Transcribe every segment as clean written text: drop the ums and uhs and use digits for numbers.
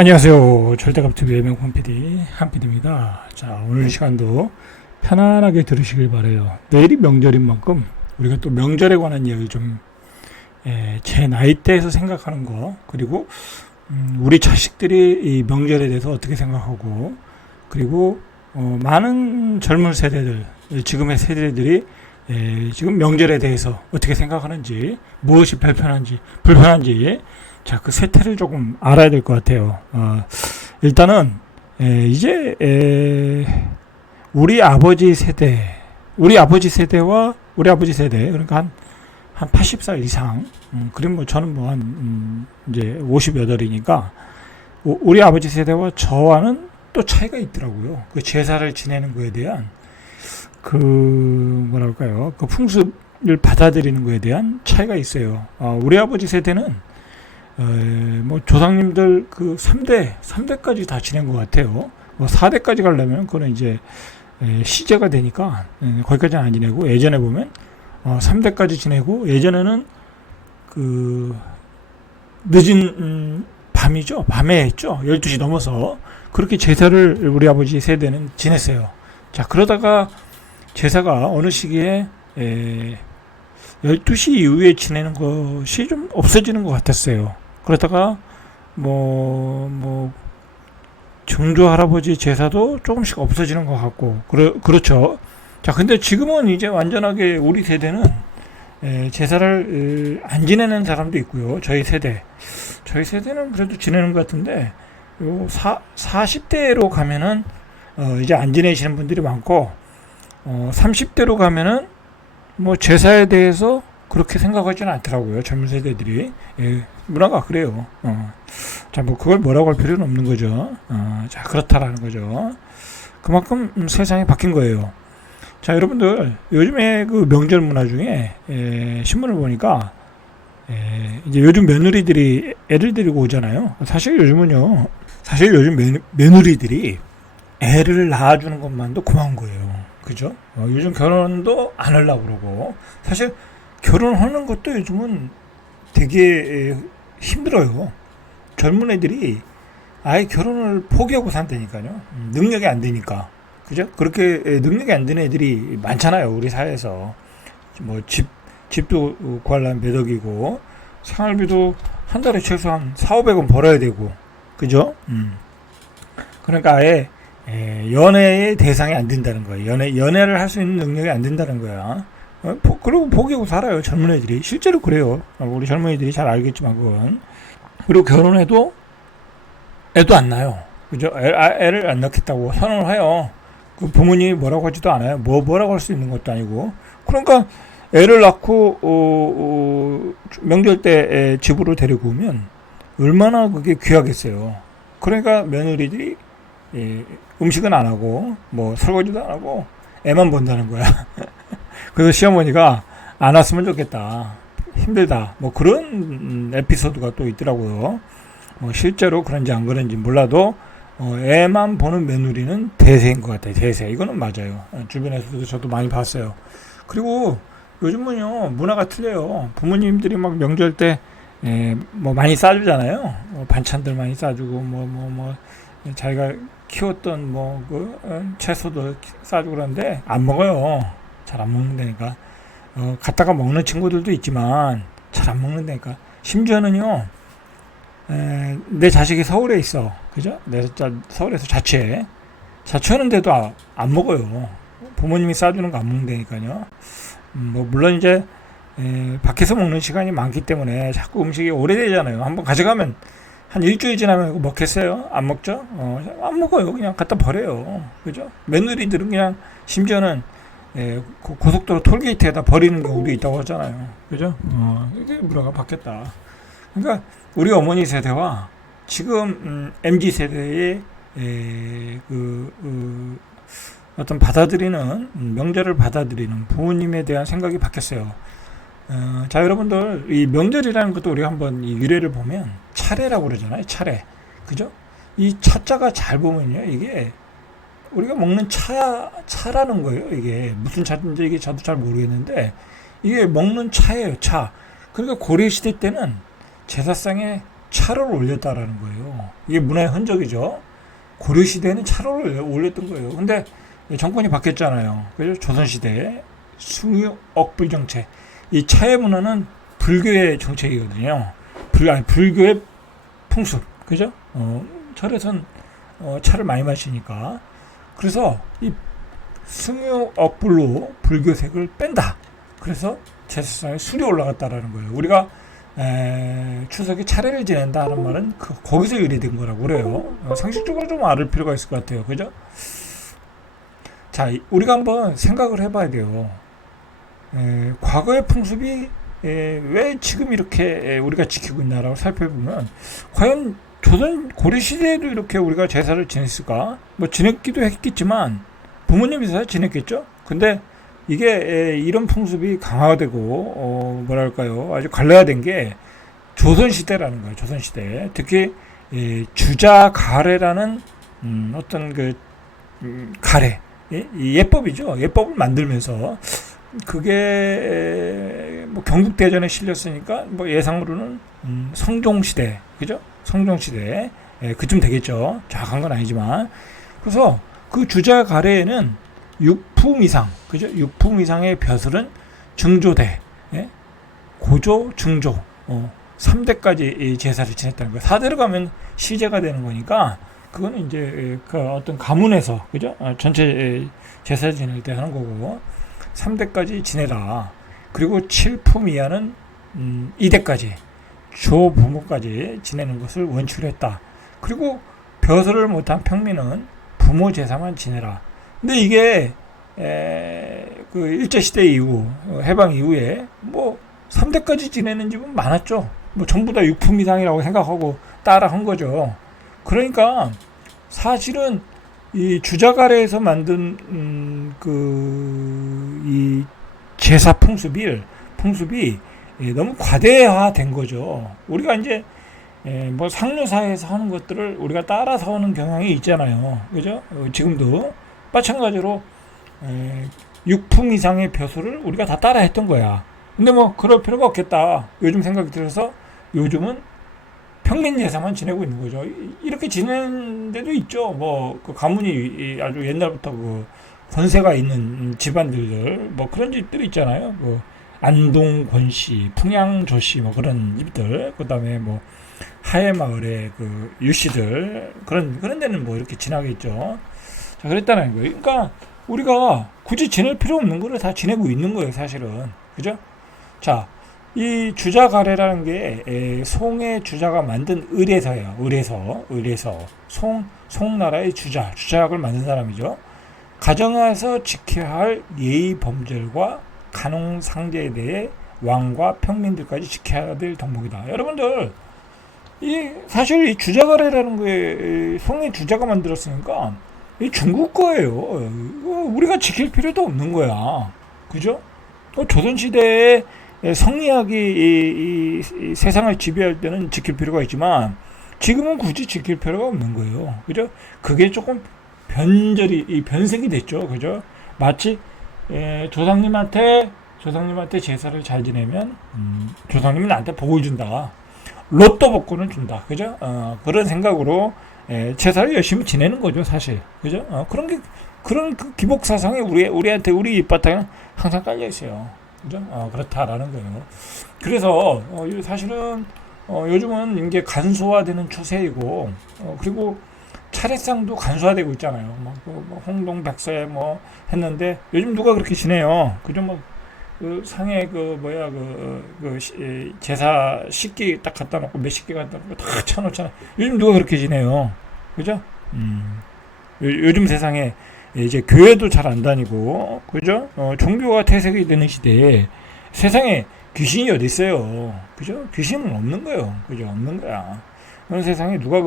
안녕하세요. 절대값TV의 명품 PD 한PD입니다. 자, 오늘 시간도 편안하게 들으시길 바래요. 내일이 명절인 만큼 우리가 또 명절에 관한 이야기 좀 제 나이대에서 생각하는 거, 그리고 우리 자식들이 이 명절에 대해서 어떻게 생각하고, 그리고 많은 젊은 세대들, 지금의 세대들이 지금 명절에 대해서 어떻게 생각하는지, 무엇이 불편한지, 자, 그 세태를 조금 알아야 될 것 같아요. 일단은, 이제, 우리 아버지 세대와 우리 아버지 세대, 그러니까 한 80살 이상, 그럼 뭐 저는 뭐 이제 58이니까, 우리 아버지 세대와 저와는 또 차이가 있더라고요. 그 제사를 지내는 거에 대한, 뭐랄까요. 그 풍습을 받아들이는 거에 대한 차이가 있어요. 우리 아버지 세대는, 뭐 조상님들 그 3대까지 다 지낸 것 같아요. 뭐 4대까지 가려면 그거는 이제 시제가 되니까 거기까지는 안 지내고, 예전에 보면 3대까지 지내고, 예전에는 그 늦은 밤이죠. 밤에 했죠. 12시 넘어서 그렇게 제사를 우리 아버지 세대는 지냈어요. 자, 그러다가 제사가 어느 시기에 12시 이후에 지내는 것이 좀 없어지는 것 같았어요. 그러다가 증조 할아버지 제사도 조금씩 없어지는 것 같고, 그렇죠. 자, 근데 지금은 이제 완전하게 우리 세대는 제사를 안 지내는 사람도 있고요. 저희 세대는 그래도 지내는 것 같은데, 요 40대로 가면은 이제 안 지내시는 분들이 많고, 30대로 가면은 뭐 제사에 대해서 그렇게 생각하지는 않더라고요. 젊은 세대들이. 문화가 그래요. 자, 뭐 그걸 뭐라고 할 필요는 없는 거죠. 자, 그렇다라는 거죠. 그만큼 세상이 바뀐 거예요. 자, 여러분들, 요즘에 그 명절 문화 중에 신문을 보니까 이제 요즘 며느리들이 애를 데리고 오잖아요. 사실 요즘 며느리들이 애를 낳아주는 것만도 고마운 거예요. 그죠? 요즘 결혼도 안 하려고 그러고, 사실 결혼하는 것도 요즘은 되게 힘들어요. 젊은 애들이 아예 결혼을 포기하고 산다니까요. 능력이 안 되니까. 그죠? 그렇게 능력이 안 되는 애들이 많잖아요. 우리 사회에서. 뭐 집도 구하려면 몇 억이고, 생활비도 한 달에 최소한 4,500원 벌어야 되고. 그죠? 그러니까 아예 연애의 대상이 안 된다는 거예요. 연애를 할 수 있는 능력이 안 된다는 거야. 그리고 포기하고 살아요. 젊은 애들이. 실제로 그래요. 우리 젊은 애들이 잘 알겠지만 그건. 그리고 결혼해도 애도 안 낳아요. 그죠? 애를 안 낳겠다고 선언을 해요. 그 부모님이 뭐라고 하지도 않아요. 뭐라고 할 수 있는 것도 아니고. 그러니까 애를 낳고 명절 때 집으로 데리고 오면 얼마나 그게 귀하겠어요. 그러니까 며느리들이 음식은 안 하고 뭐 설거지도 안 하고 애만 본다는 거야. 그래서 시어머니가 안 왔으면 좋겠다, 힘들다, 뭐 그런 에피소드가 또 있더라고요. 뭐 실제로 그런지 안 그런지 몰라도 애만 보는 며느리는 대세인 것 같아요. 대세. 이거는 맞아요. 주변에서도 저도 많이 봤어요. 그리고 요즘은요, 문화가 틀려요. 부모님들이 막 명절 때 뭐 많이 싸주잖아요. 반찬들 많이 싸주고 자기가 키웠던 채소도 싸주고 그러는데 안 먹어요. 잘 안 먹는다니까. 갖다가 먹는 친구들도 있지만 잘 안 먹는다니까. 심지어는요, 내 자식이 서울에 있어. 그죠? 서울에서 자취하는데도 안 먹어요. 부모님이 싸주는 거 안 먹는다니까요. 물론 이제 밖에서 먹는 시간이 많기 때문에 자꾸 음식이 오래되잖아요. 한번 가져가면 한 일주일 지나면 먹겠어요? 안 먹죠? 안 먹어요. 그냥 갖다 버려요. 그죠? 며느리들은 그냥 심지어는 고속도로 톨게이트에다 버리는 경우도 있다고 하잖아요. 그죠? 이게 문화가 바뀌었다. 그러니까 우리 어머니 세대와 지금 MZ 세대의 어떤 명절을 받아들이는 부모님에 대한 생각이 바뀌었어요. 자, 여러분들, 이 명절이라는 것도 우리가 한번 이 유래를 보면 차례라고 그러잖아요. 차례. 그죠? 이 차자가 잘 보면요, 이게 우리가 먹는 차라는 거예요. 이게 무슨 차인지 이게 저도 잘 모르겠는데, 이게 먹는 차예요. 차. 그러니까 고려시대 때는 제사상에 차를 올렸다라는 거예요. 이게 문화의 흔적이죠. 고려시대에는 차를 올렸던 거예요. 근데 정권이 바뀌었잖아요. 그죠? 조선시대 숭유 억불 정책. 이 차의 문화는 불교의 정책이거든요. 불교의 풍습. 그죠? 절에선 차를 많이 마시니까. 그래서 이 숭유 억불로 불교색을 뺀다. 그래서 제사상에 술이 올라갔다라는 거예요. 우리가 추석에 차례를 지낸다 하는 말은 거기서 유래된 거라고 그래요. 상식적으로 좀 알을 필요가 있을 것 같아요. 그죠? 자, 우리가 한번 생각을 해봐야 돼요. 과거의 풍습이 왜 지금 이렇게 우리가 지키고 있나라고 살펴보면 과연 조선 고려 시대에도 이렇게 우리가 제사를 지냈을까? 뭐 지냈기도 했겠지만 부모님 제사 지냈겠죠. 근데 이게 이런 풍습이 강화되고 뭐랄까요, 아주 관례화된 게 조선 시대라는 거예요. 조선 시대 특히 주자 가래라는 어떤 그 가래 예법이죠. 예법을 만들면서 그게 뭐 경국대전에 실렸으니까 뭐 예상으로는 성종시대, 그죠? 성종시대 그쯤 되겠죠. 정확한 건 아니지만. 그래서 그 주자 가래에는 육품 이상, 그죠? 육품 이상의 벼슬은 증조대, 고조, 증조, 3대까지 제사를 지냈다는 거예요. 4대로 가면 시제가 되는 거니까 그거는 이제 그 어떤 가문에서, 그죠? 전체 제사를 지낼 때 하는 거고 3대까지 지내라. 그리고 7품 이하는 2대까지 조부모까지 지내는 것을 원칙으로 했다. 그리고 벼슬을 못한 평민은 부모 제사만 지내라. 근데 이게 그 일제시대 이후 해방 이후에 뭐 3대까지 지내는 집은 많았죠. 뭐 전부 다 육품 이상이라고 생각하고 따라 한 거죠. 그러니까 사실은 이 주자가래에서 만든 이 제사 풍습이 너무 과대화된 거죠. 우리가 이제 뭐 상류사회에서 하는 것들을 우리가 따라서 하는 경향이 있잖아요. 그죠? 지금도 마찬가지로 육품 이상의 벼슬을 우리가 다 따라 했던 거야. 근데 뭐 그럴 필요가 없겠다. 요즘 생각이 들어서 요즘은 평민 제사만 지내고 있는 거죠. 이렇게 지내는 데도 있죠. 뭐 그 가문이 아주 옛날부터 그 권세가 있는 집안들 뭐 그런 집들이 있잖아요. 뭐 안동 권씨, 풍양조씨 뭐 그런 집들, 그다음에 뭐 하회마을의 그 유씨들 그런 데는 뭐 이렇게 지나겠죠. 자, 그랬다는 거예요. 그러니까 우리가 굳이 지낼 필요 없는 거를 다 지내고 있는 거예요, 사실은. 그죠? 자, 이 주자가래라는 게 송의 주자가 만든 을에서예요. 을에서 송나라의 주자학을 만든 사람이죠. 가정에서 지켜야 할 예의 범절과 간홍 상제에 대해 왕과 평민들까지 지켜야 될 덕목이다. 여러분들, 사실 이 주자가래라는 게 송의 주자가 만들었으니까 이 중국 거예요. 우리가 지킬 필요도 없는 거야. 그죠? 조선시대에 성리학이 이 세상을 지배할 때는 지킬 필요가 있지만 지금은 굳이 지킬 필요가 없는 거예요. 그죠? 그게 조금 변색이 됐죠. 그죠? 마치 조상님한테 제사를 잘 지내면 조상님이 나한테 복을 준다. 로또 복권을 준다. 그죠? 그런 생각으로 제사를 열심히 지내는 거죠, 사실. 그죠? 그런 그 기복 사상이 우리한테 우리 입바탕에 항상 깔려 있어요. 그죠? 그렇다라는 거예요. 그래서 사실은 요즘은 이게 간소화되는 추세이고 그리고 차례상도 간소화되고 있잖아요. 뭐 홍동백서에 뭐 했는데 요즘 누가 그렇게 지내요? 그죠? 그 상에 제사 식기 딱 갖다 놓고 몇십 개 갖다 놓고 다 쳐놓잖아요. 요즘 누가 그렇게 지내요? 그죠? 요즘 세상에 이제 교회도 잘 안 다니고, 그죠? 종교가 퇴색이 되는 시대에 세상에 귀신이 어디 있어요? 그죠? 귀신은 없는 거예요. 그죠? 없는 거야. 그런 세상에 누가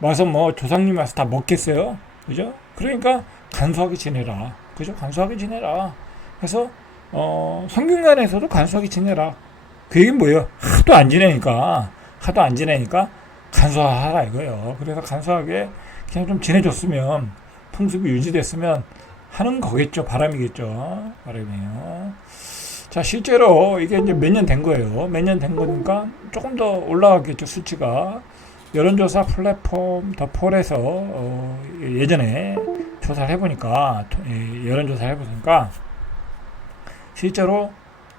와서 뭐 조상님 와서 다 먹겠어요? 그죠? 그러니까 간소하게 지내라. 그죠? 간소하게 지내라. 그래서 성균관에서도 간소하게 지내라. 그 얘기는 뭐예요? 하도 안 지내니까 간소하라 이거예요. 그래서 간소하게 그냥 좀 지내줬으면 풍습이 유지됐으면 하는 거겠죠. 바람이겠죠. 바람이에요. 자, 실제로 이게 이제 몇 년 된 거예요. 몇 년 된 거니까 조금 더 올라가겠죠, 수치가. 여론조사 플랫폼 더 폴에서 예전에 조사를 해보니까, 여론조사를 해보니까 실제로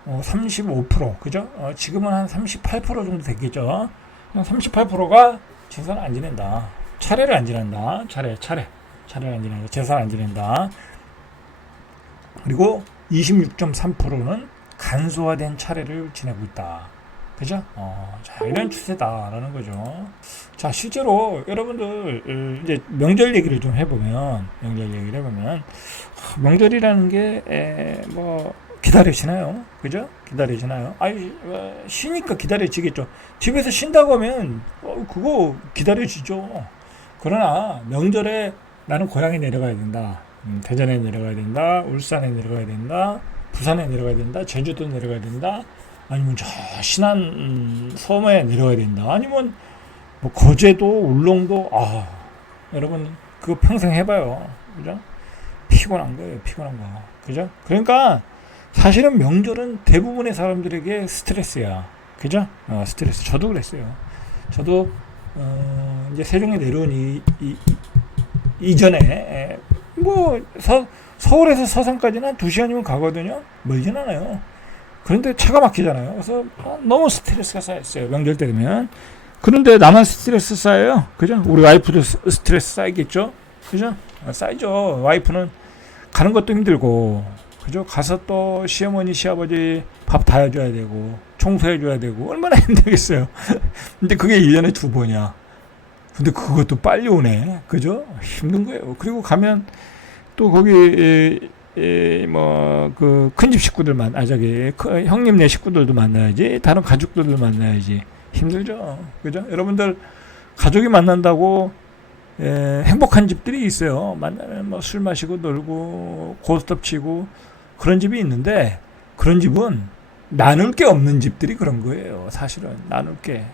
35%, 그죠? 지금은 한 38% 정도 됐겠죠. 38%가 재산 안 지낸다. 차례를 안 지낸다. 차례를 안 지낸다. 재산 안 지낸다. 그리고 26.3%는 간소화된 차례를 지내고 있다. 그죠? 자, 이런 추세다라는 거죠. 자, 실제로 여러분들 이제 명절 얘기를 좀 해보면, 명절이라는 게 뭐 기다려지나요? 그죠? 기다려지나요? 아니, 쉬니까 기다려지겠죠. 집에서 쉰다고 하면 그거 기다려지죠. 그러나 명절에 나는 고향에 내려가야 된다. 대전에 내려가야 된다. 울산에 내려가야 된다. 부산에 내려가야 된다. 제주도 내려가야 된다. 아니면 저 신안 섬에 내려가야 된다. 아니면 뭐 거제도, 울릉도. 여러분 그거 평생 해봐요. 그죠? 피곤한 거예요. 피곤한 거. 그죠? 그러니까 사실은 명절은 대부분의 사람들에게 스트레스야. 그죠? 스트레스. 저도 그랬어요. 저도 이제 세종에 내려온 이전에 뭐 서울에서 서산까지는 한 2시간이면 가거든요. 멀진 않아요. 그런데 차가 막히잖아요. 그래서 너무 스트레스가 쌓였어요. 명절 때 되면. 그런데 나만 스트레스 쌓여요. 그죠? 우리 와이프도 스트레스 쌓이겠죠? 그죠? 쌓이죠. 와이프는 가는 것도 힘들고, 그죠? 가서 또 시어머니, 시아버지 밥 다 해줘야 되고, 청소해줘야 되고, 얼마나 힘들겠어요. 근데 그게 1년에 2번이야. 근데 그것도 빨리 오네. 그죠? 힘든 거예요. 그리고 가면 또 거기 뭐 그 큰 집 식구들 형님네 식구들도 만나야지, 다른 가족들도 만나야지. 힘들죠. 그죠? 여러분들 가족이 만난다고 행복한 집들이 있어요. 만나면 뭐 술 마시고 놀고 고스톱 치고 그런 집이 있는데, 그런 집은 나눌 게 없는 집들이 그런 거예요. 사실은 나눌 게.